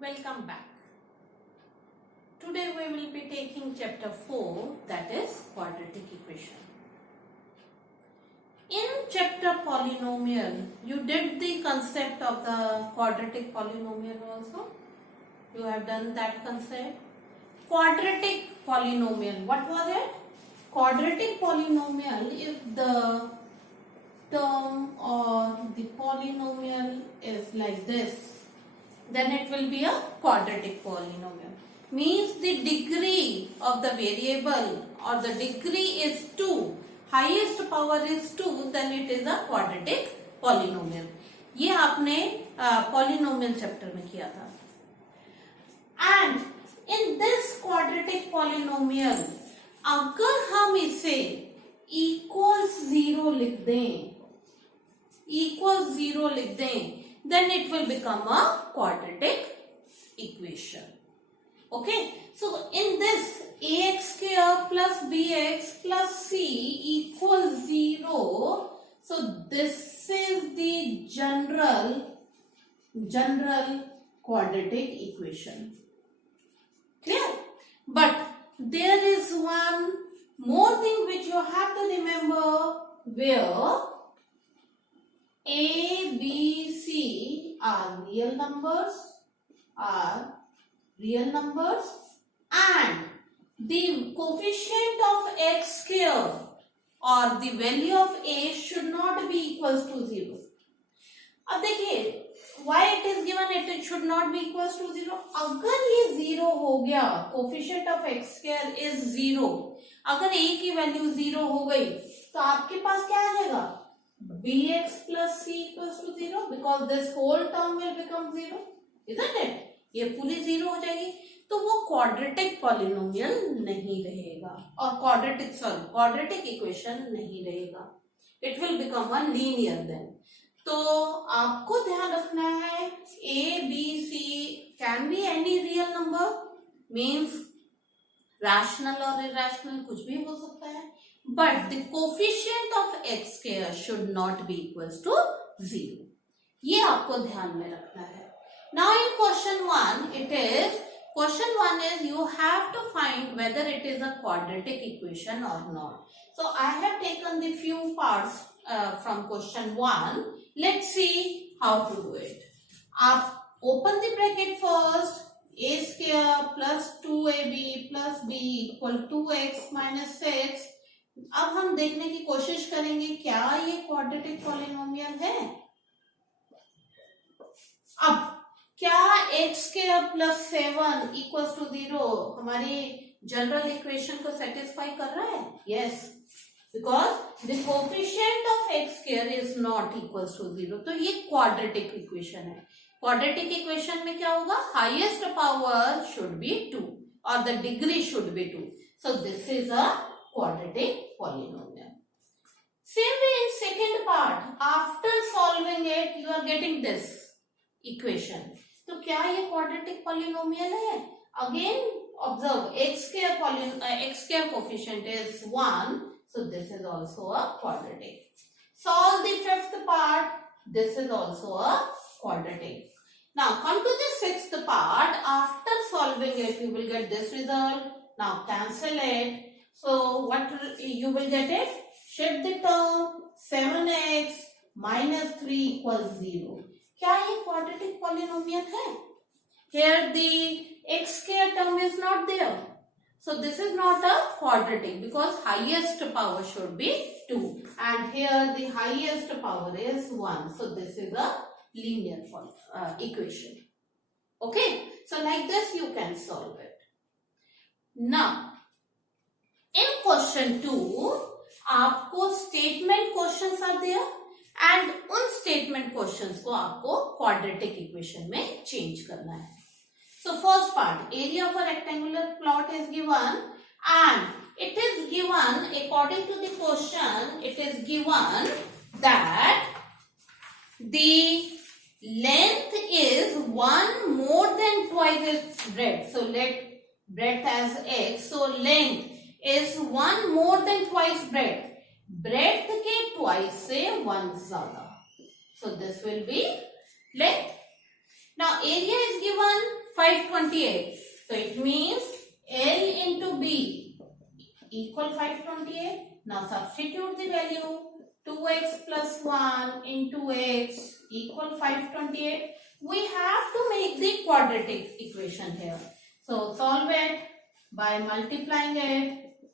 Welcome back. Today we will be taking chapter 4, that is quadratic equation. In chapter polynomial, you did the concept of the quadratic polynomial also. You have done that concept. Quadratic polynomial, what was it? Quadratic polynomial, if the term or the polynomial is like this, then it will be a quadratic polynomial. Means the degree of the variable or the degree is 2, highest power is 2, then it is a quadratic polynomial. ये आपने polynomial chapter में किया था. And in this quadratic polynomial, अगर हम इसे equals 0 लिख दें, then it will become a quadratic equation. Okay, so in this ax square plus bx plus c equals 0, so this is the general quadratic equation. Clear? But there is one more thing which you have to remember, where a, b, c are real numbers, and the coefficient of x square or the value of a should not be equals to 0. अब देखिए, why it is given it should not be equals to 0? अगर ये 0 हो गया, coefficient of x square is 0, अगर a की value 0 हो गई, तो आपके पास क्या आ जाएगा? bx plus c equals to 0, because this whole term will become 0, isn't it? ये पूरी 0 हो जाएगी, तो वो क्वाड्रेटिक पॉलिनोमियल नहीं रहेगा और क्वाड्रेटिक इक्वेशन नहीं रहेगा. It will become a linear then. तो आपको ध्यान रखना है, a, b, c can be any real number, means rational और इरेशनल कुछ भी हो सकता है, but the coefficient of x square should not be equals to 0. ये आपको ध्यान में रखना है. Now in question 1 is you have to find whether it is a quadratic equation or not. So I have taken the few parts from question 1. Let's see how to do it. आप open the bracket first. A square plus 2ab plus b equal 2x minus 6. अब हम देखने की कोशिश करेंगे क्या ये quadratic polynomial है. अब क्या x square plus 7 equals to 0 हमारी जनरल इक्वेशन को सेटिस्फाई कर रहा है? Yes, because the coefficient of x square is not equals to 0. तो ये क्वाड्रेटिक इक्वेशन है. क्वाड्रेटिक इक्वेशन में क्या होगा? हाईएस्ट पावर शुड बी 2 और the degree should be 2. So this is a quadratic polynomial. Same way in second part, after solving it, you are getting this equation. तो क्या ये quadratic polynomial है? Again, observe x square coefficient is 1, so this is also a quadratic. Solve the fifth part. This is also a quadratic. Now come to the sixth part. After solving it, you will get this result. Now cancel it. So what you will get it? Shift the term 7x minus 3 equals 0. क्या ये quadratic polynomial है? Here the x square term is not there. So this is not a quadratic because highest power should be 2. And here the highest power is 1. So this is a linear equation. Okay. So like this you can solve it. Now in question 2, आपको statement questions are there and उन statement questions को आपको quadratic equation में change करना है. So first part, area of a rectangular plot is given and it is given according to the question, it is given that the length is 1 more than twice its breadth. So let breadth as x. So length is 1 more than twice breadth. Breadth के twice से 1 ज्यादा. So this will be length. Now area is given 528. So it means L into B equal 528. Now substitute the value. 2x plus 1 into x equal 528. We have to make the quadratic equation here. So solve it by multiplying it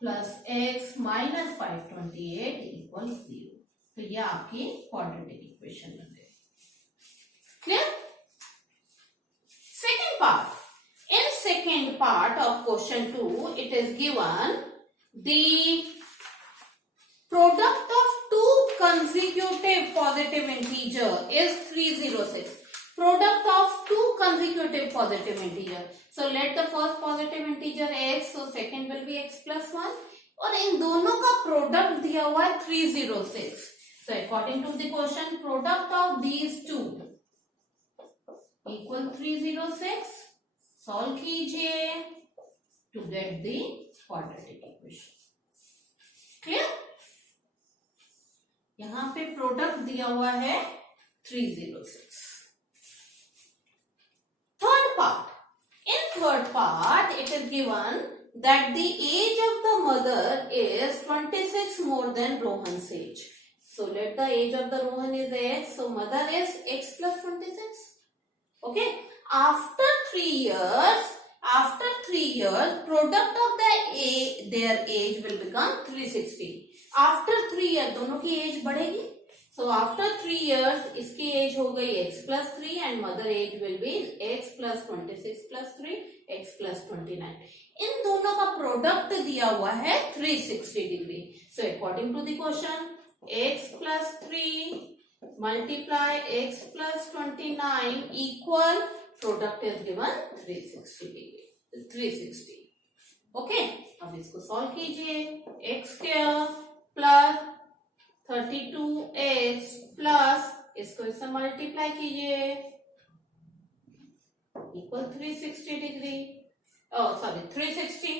plus x minus 528 equals 0. तो ये आपकी quadratic equation बन गई. Clear? Second part. In second part of question 2, it is given the product of two consecutive positive integer is 306. Product of two consecutive positive integer. So let the first positive integer x, so second will be x plus 1. और इन दोनों का product दिया हुआ है 306. So according to the question, product of these two equal 306. Solve कीजिए to get the quadratic equation. Clear? यहां पे product दिया हुआ है 306. Third part. In third part, it is given that the age of the mother is 26 more than Rohan's age. So let the age of the Rohan is x. So mother is x plus 26. Okay. After 3 years, product of their age will become 360. After 3 years, दोनों की as बढ़ेगी. So after 3 years, इसकी as हो गई x plus 3 and mother age will be x plus 26 plus 3, x plus 29. इन दोनों का product दिया हुआ है 360 degree. So according to the question, x plus 3 multiply x plus 29 equal product is given 360 degree. 360. Okay. अब इसको solve कीजिए. x square plus 32x plus इसको इससे मल्टीप्लाई कीजिए इक्वल 360 डिग्री. सॉरी 360.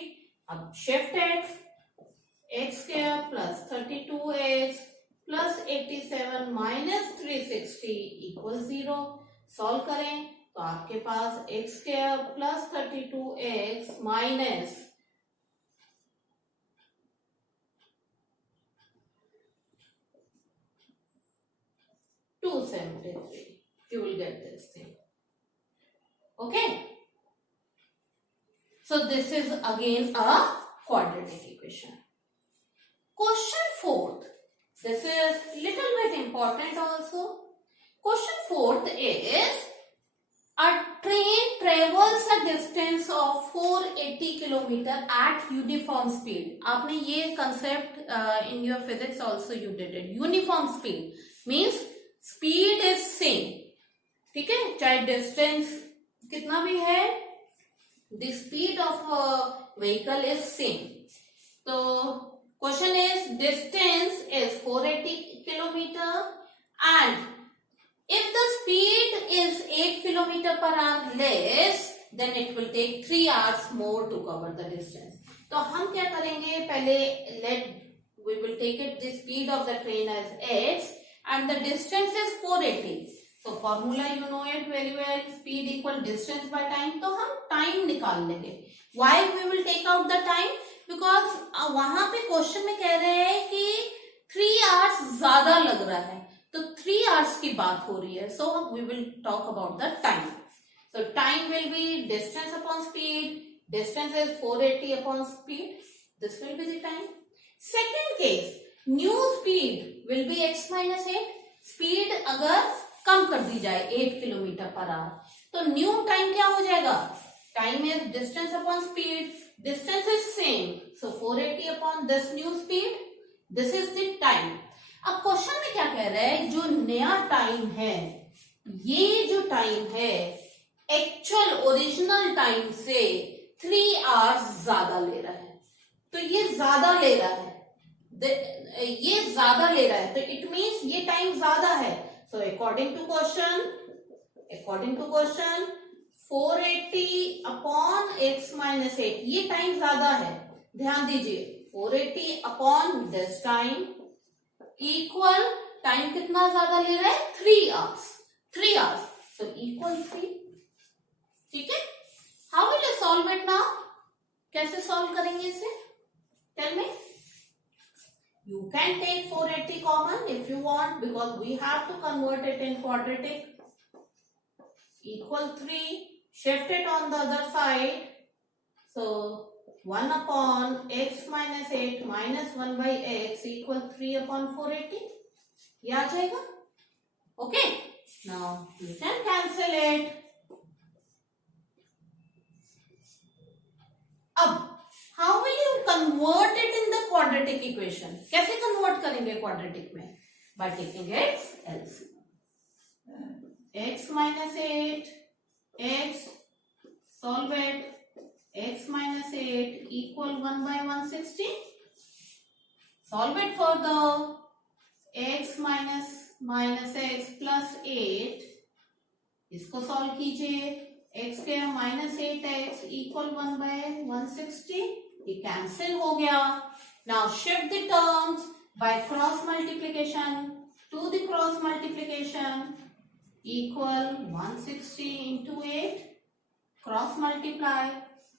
अब shift x square plus 32x plus 87 minus 360 equal 0. Solve करें तो आपके पास x square plus 32x minus 273. You will get this thing. Okay. So this is again a quadratic equation. Question 4th. This is little bit important also. Question 4th is a train travels a distance of 480 kilometer at uniform speed. आपने ये concept in your physics also you did it. Uniform speed means speed is same. ठीक है. चाहे distance कितना भी है, the speed of a vehicle is same. तो question is distance is 480 kilometer and if the speed is 8 kilometer per hour less, then it will take 3 hours more to cover the distance. तो हम क्या करेंगे, पहले we will take it the speed of the train as x and the distance is 480. So formula you know it very well, speed equal distance by time. तो हम time निकाल लेंगे. Why we will take out the time? Because वहां पे question में कह रहे हैं कि 3 hours ज्यादा लग रहा है, तो 3 hours की बात हो रही है. So we will talk about the time. So time will be distance upon speed. Distance is 480 upon speed. This will be the time. Second case, new speed will be x minus 8. Speed अगर कम कर दी जाए 8 kilometre per hour, तो new time क्या हो जाएगा? Time is distance upon speed. Distance is same, so 480 upon this new speed. This is the time. अब question में क्या कह रहा है, जो नया टाइम है, ये जो टाइम है एक्चुअल ओरिजिनल टाइम से 3 आवर्स ज्यादा ले रहा है. तो ये ज्यादा ले रहा है, तो इट मीन्स ये टाइम ज्यादा है. So according to question 480 upon x minus 8, ये टाइम ज्यादा है. ध्यान दीजिए, 480 upon this time equal time कितना ज्यादा ले रहा है? 3 आवर्स. So equal 3. ठीक है. solve it now. कैसे solve करेंगे इसे? Tell me. You can take 480 common if you want, because we have to convert it in quadratic. Equal 3. Shift it on the other side. So 1 upon x minus 8 minus 1 by x equal 3 upon 480. ये आ जाएगा. Okay. Now you can cancel it. अब how will you convert it in the quadratic equation? कैसे convert करेंगे quadratic में? By taking its LCM. X minus 8, x, solve it, x minus 8 equal 1 by 160. Solve it further. X minus x plus 8. इसको solve कीजिए. x के minus 8x equal 1 by 160. ये cancel हो गया. Now shift the terms by cross multiplication. To the cross multiplication equal 160 into 8. Cross multiply.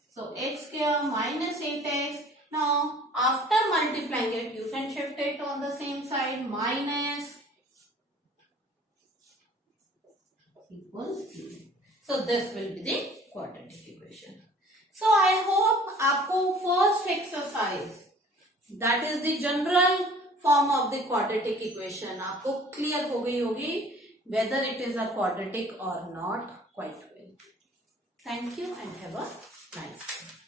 So x square minus 8x. Now after multiplying it, you can shift it on the same side. Minus equals 3. So this will be the quadratic equation. So I hope आपको first exercise, that is the general form of the quadratic equation, आपको clear हो गई होगी whether it is a quadratic or not quite well. Thank you and have a nice day.